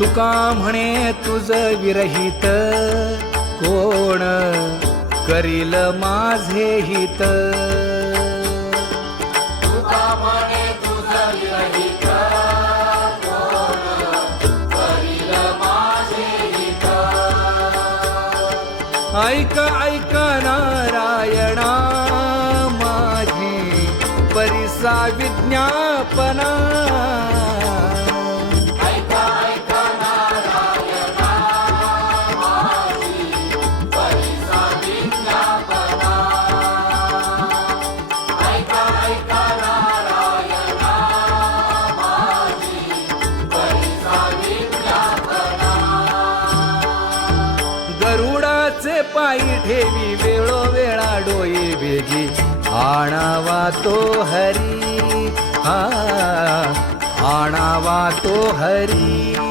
तुका म्हणे तुझ विरहित कोण करील माझे हित? ऐक ऐक नारायणा माझी परिसा विज्ञापना. गरुडाचे पायी ठेवी वेळोवेळा डोई वेगी. आणावा तो हरी. हा आणावा तो हरी.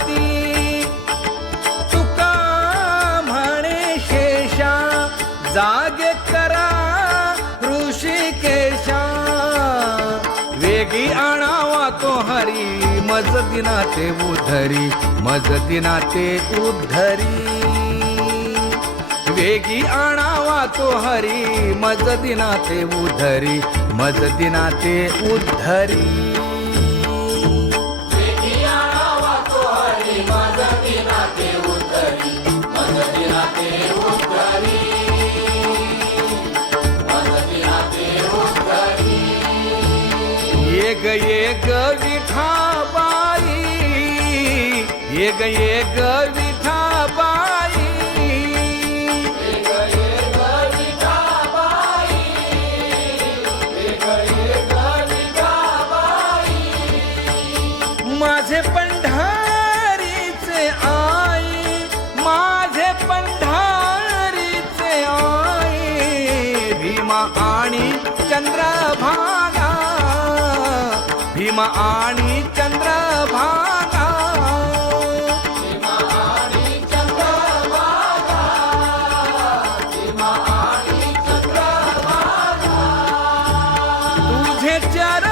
काकुलती तुका म्हणे शेषा जागे करा ऋषिकेशा. वेगी आणावा तो हरी मज दिनाते उधरी मज दिनाते उद्धरी वेगी आणावा तो हरी मज दिनाते उधरी मज दिनाते उद्धरी ये विठाबाई एक एक विठाबाई माझे पंढारीचे आई माझे पंढारीचे आई भीमा आणि चंद्रभान भीमा आणि चंद्रभागा। तुझे चरणीची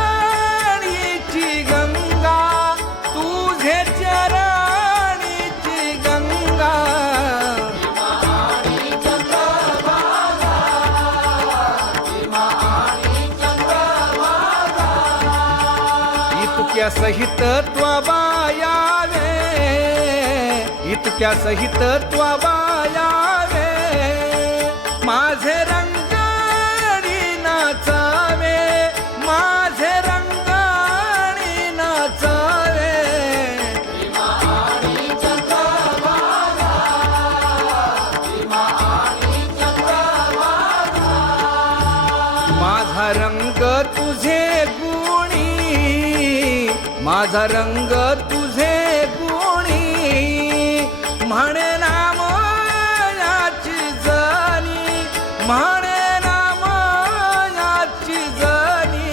इतक्या सहित त्वाबाया रे इतक्या सहित त्वाबा माझा रंग तुझे कोणी म्हणे नाम याची जनी. म्हणे नाम याची जनी.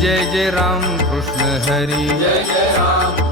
जय जय राम कृष्ण हरी. जय जय राम